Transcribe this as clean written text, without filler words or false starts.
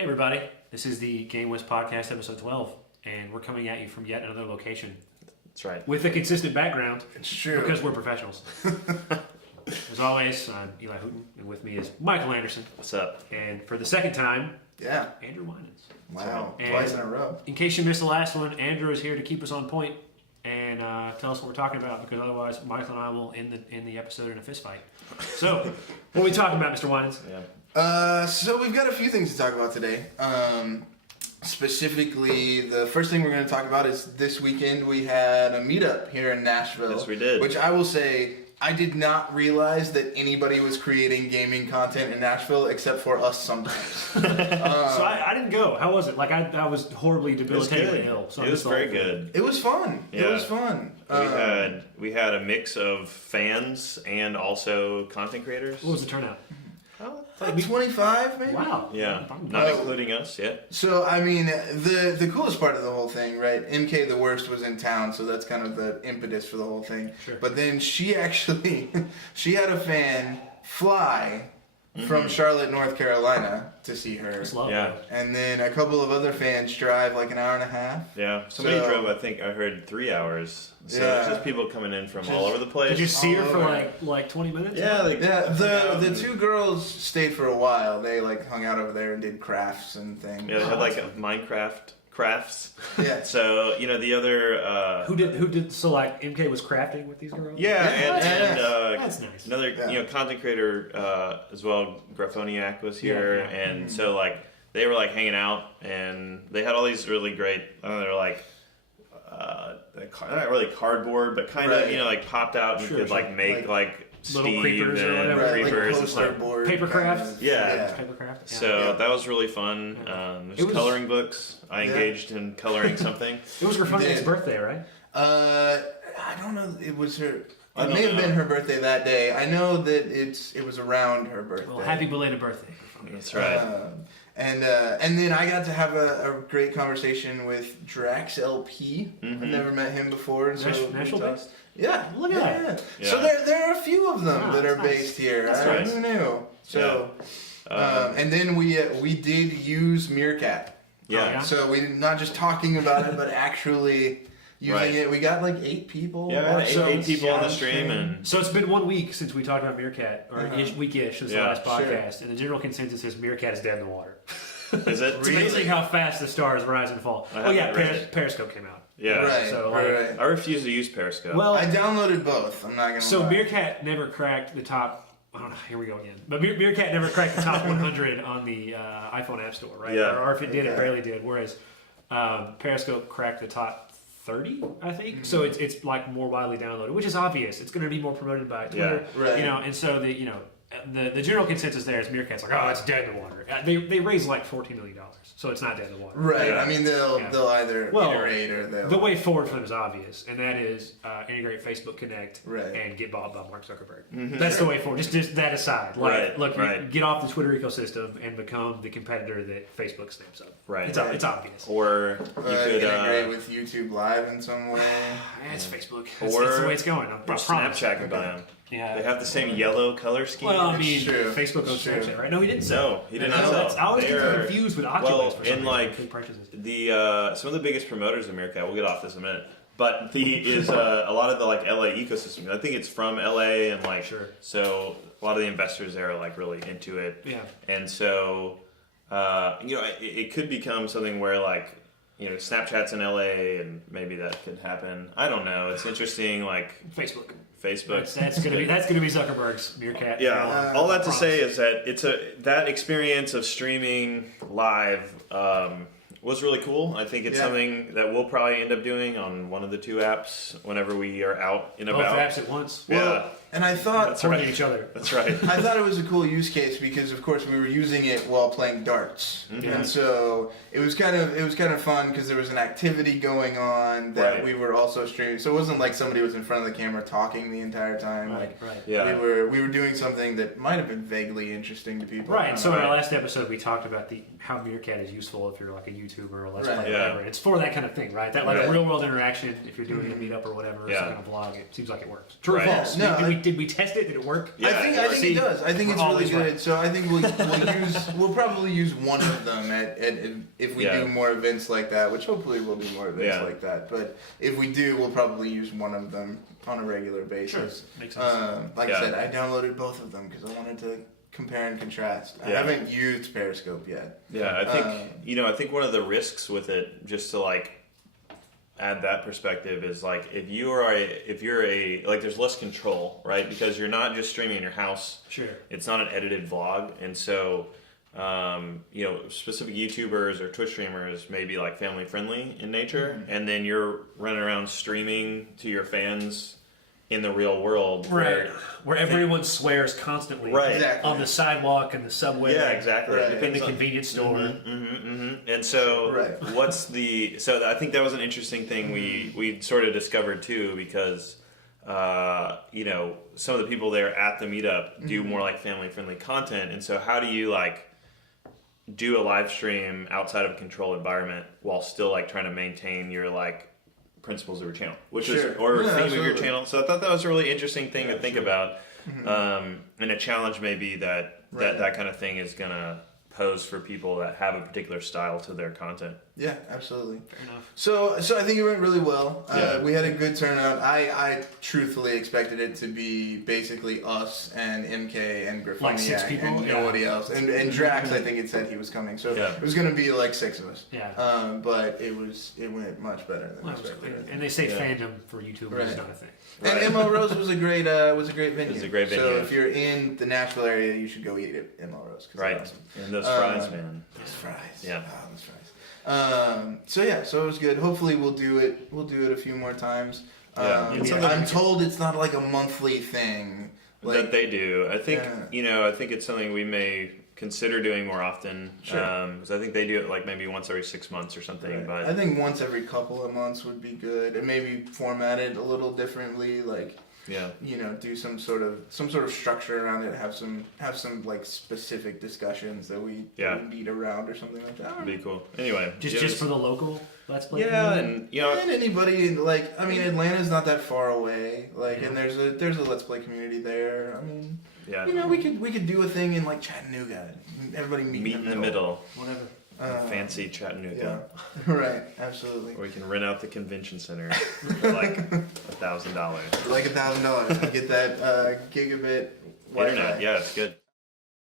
Hey everybody, this is the GameWisp podcast, episode 12, and we're coming at you from yet another location. That's right. With a consistent background. It's true. Because we're professionals. As always, I'm Eli Hooten, and with me is Michael Anderson. What's up? And for the second time, Yeah. Andrew Winans. Wow. And Twice in a row. In case you missed the last one, Andrew is here to keep us on point and tell us what we're talking about, because otherwise Michael and I will end the episode in a fist fight. So, what are we talking about, Mr. Winans? Yeah. So we've got a few things to talk about today. Specifically, the first thing we're going to talk about is this weekend we had a meetup here in Nashville. Yes, we did. Which I will say, I did not realize that anybody was creating gaming content in Nashville except for us sometimes. So I didn't go. How was it? Like, I was horribly debilitatingly ill. So It was very good. It was fun. Yeah. It was fun. We had a mix of fans and also content creators. What was the turnout? Like 25 maybe? Wow. Yeah, not including us yet. So, I mean, the coolest part of the whole thing, right? MKtheWorst was in town, so that's kind of the impetus for the whole thing. Sure. But then she actually, she had a fan fly from Charlotte, North Carolina to see her. Yeah. And then a couple of other fans drive like an hour and a half. Yeah, somebody So- drove, I think I heard 3 hours. So Yeah. it's just people coming in from all over the place. Did you see her All for over. like 20 minutes? Yeah, Yeah, the two girls stayed for a while. They like hung out over there and did crafts and things. Yeah, they had like a Minecraft crafts. Yeah. So, the other... Who did so like MK was crafting with these girls? Yeah, and That's nice. another Yeah. content creator as well, Graphoniac was here, Yeah, yeah. and so like they were like hanging out, and they had all these really great. They're like not really cardboard, but kind of Right. like popped out and Sure, could sure. like make like Little steam creepers or and whatever. Right, creepers like and stuff. poster-board Paper kind craft? of- Yeah. Papercraft. Yeah. So Yeah. that was really fun. It There's was- coloring books. I Yeah. engaged in coloring something. It was Graphoniac's did. birthday, right? I don't know. It was her. I It don't may have know. been her birthday that day. I know that it was around her birthday. Well, happy belated birthday. That's right. And then I got to have a great conversation with Drax LP. Mhm. I've never met him before. And so we Nashville talked- based? Yeah, Look at that. yeah. So there are a few of them Wow, that are that's nice. based here. That's nice. Who knew? So, and then we did use Meerkat. Yeah. yeah. So we not just talking about it, but actually using Right. it. We got like 8 people. Yeah, or eight, so. eight people on the Yeah. stream, and So it's been 1 week since we talked about Meerkat, or week-ish was the Yeah, last sure. podcast, and the general consensus is Meerkat is dead in the water. is it? It's amazing how fast the stars rise and fall. I Oh yeah, haven't read it. Periscope came out. Yeah. Right. So, right. I refuse to use Periscope. Well, I downloaded both. I'm not gonna. so lie. Meerkat never cracked the top. I don't know. Here we go again. But Meerkat never cracked the top 100 on the iPhone App Store, right? Yeah. Or if it did, it Okay. barely did. Whereas Periscope cracked the top 30, I think. So it's like more widely downloaded, which is obvious. It's going to be more promoted by Twitter, Yeah. Right. And so the general consensus there is Meerkat's like, oh, it's dead in the water. They raised like $14 million, so it's not dead in the water. Right. Yeah. I mean, they'll either Well, iterate or they'll. The way forward for them is obvious, and that is integrate Facebook Connect Right. and get bought by Mark Zuckerberg. That's the way forward. Just that aside. Like, Right, look, you right. get off the Twitter ecosystem and become the competitor that Facebook snaps up. Right. It's obvious. Or you could integrate with YouTube Live in some way. It's Facebook. Or- It's the way it's going. I or promise. Snapchat can buy them. Yeah. They have the same yellow color scheme. Well, I It's mean, true. Facebook owns It's true. Snapchat, right? No, he didn't sell. No, he did No, not that's- sell. I always get They're- confused with Oculus well, for some and reason. like Big purchases. the some of the biggest promoters of Meerkat. We'll get off this in a minute. But is a lot of the like LA ecosystem. I think it's from LA and like Sure. so a lot of the investors there are like really into it. Yeah. And so it could become something where like Snapchat's in LA and maybe that could happen. I don't know. It's interesting like Facebook. Facebook. That's gonna be Zuckerberg's Meerkat. Yeah, all that to say is that that experience of streaming live was really cool. I think it's Yeah. something that we'll probably end up doing on one of the two apps whenever we are out and Both about. apps at once. Yeah, And I thought That's Supporting right. each other. that's right. I thought it was a cool use case because, of course, we were using it while playing darts, and so it was kind of fun because there was an activity going on that Right. we were also streaming. So it wasn't like somebody was in front of the camera talking the entire time. Right, Like right. Yeah. we were doing something that might have been vaguely interesting to people. Right, and so in our Right. last episode we talked about how Meerkat is useful if you're like a YouTuber or a Let's Right. Play or Yeah. whatever. It's for that kind of thing, right? That like Right. real world interaction. If you're doing a meetup or whatever, or Yeah. some kind of vlog, it seems like it works. True Right. or false? No, we did we test it? Did it work? Yeah, I think it does. I think We're it's really always good. right. So I think we'll probably use one of them at if we do more events like that, which hopefully we'll do more events like that. But if we do, we'll probably use one of them on a regular basis. Sure. Makes sense. Like I said, I downloaded both of them because I wanted to compare and contrast. I haven't used Periscope yet. Yeah, I think I think one of the risks with it, just to like add that perspective, is like if you're a like there's less control, right? Because you're not just streaming in your house. Sure. It's not an edited vlog, and so specific YouTubers or Twitch streamers may be like family friendly in nature, and then you're running around streaming to your fans in the real world, where everyone swears constantly, Exactly. on the sidewalk and the subway, exactly, in the convenience store. And so, so I think that was an interesting thing we sort of discovered too, because some of the people there at the meetup do more like family friendly content, and so how do you like do a live stream outside of a controlled environment while still like trying to maintain your like principles of your channel, which is theme of your channel. So I thought that was a really interesting thing to think about, and a challenge maybe that kind of thing is gonna pose for people that have a particular style to their content. Yeah, absolutely. Fair enough. So I think it went really well. We had a good turnout. I truthfully expected it to be basically us and MK and Graphoniac, Like 6 people? and nobody else. And Drax, I think it said he was coming. So it was going to be like 6 of us. Yeah. But it went much better than expected. And they say fandom for YouTubers is not a thing. And MLRose was a great venue. It was a great venue. So if you're in the Nashville area, you should go eat at MLRose. Right. Awesome. And those fries, man. Those fries. Yeah. Oh, those fries. So it was good. Hopefully we'll do it a few more times. I'm told it's not like a monthly thing. That they do. I think I think it's something we may consider doing more often. Sure. Because I think they do it like maybe once every 6 months or something. Right. But I think once every couple of months would be good, and maybe format it a little differently. Like do some sort of structure around it. Have some like specific discussions that we beat around or something like that. That'd be cool. Anyway, just for the local Let's Play. And and anybody like Atlanta's not that far away. And there's a Let's Play community there. I mean, we could do a thing in like Chattanooga. Everybody meet in the middle. Whatever. Fancy Chattanooga. Yeah. Right. Absolutely. Or we can rent out the convention center for like $1,000. Like $1,000. You get that gigabit Wi-Fi. Internet. Yeah, it's good.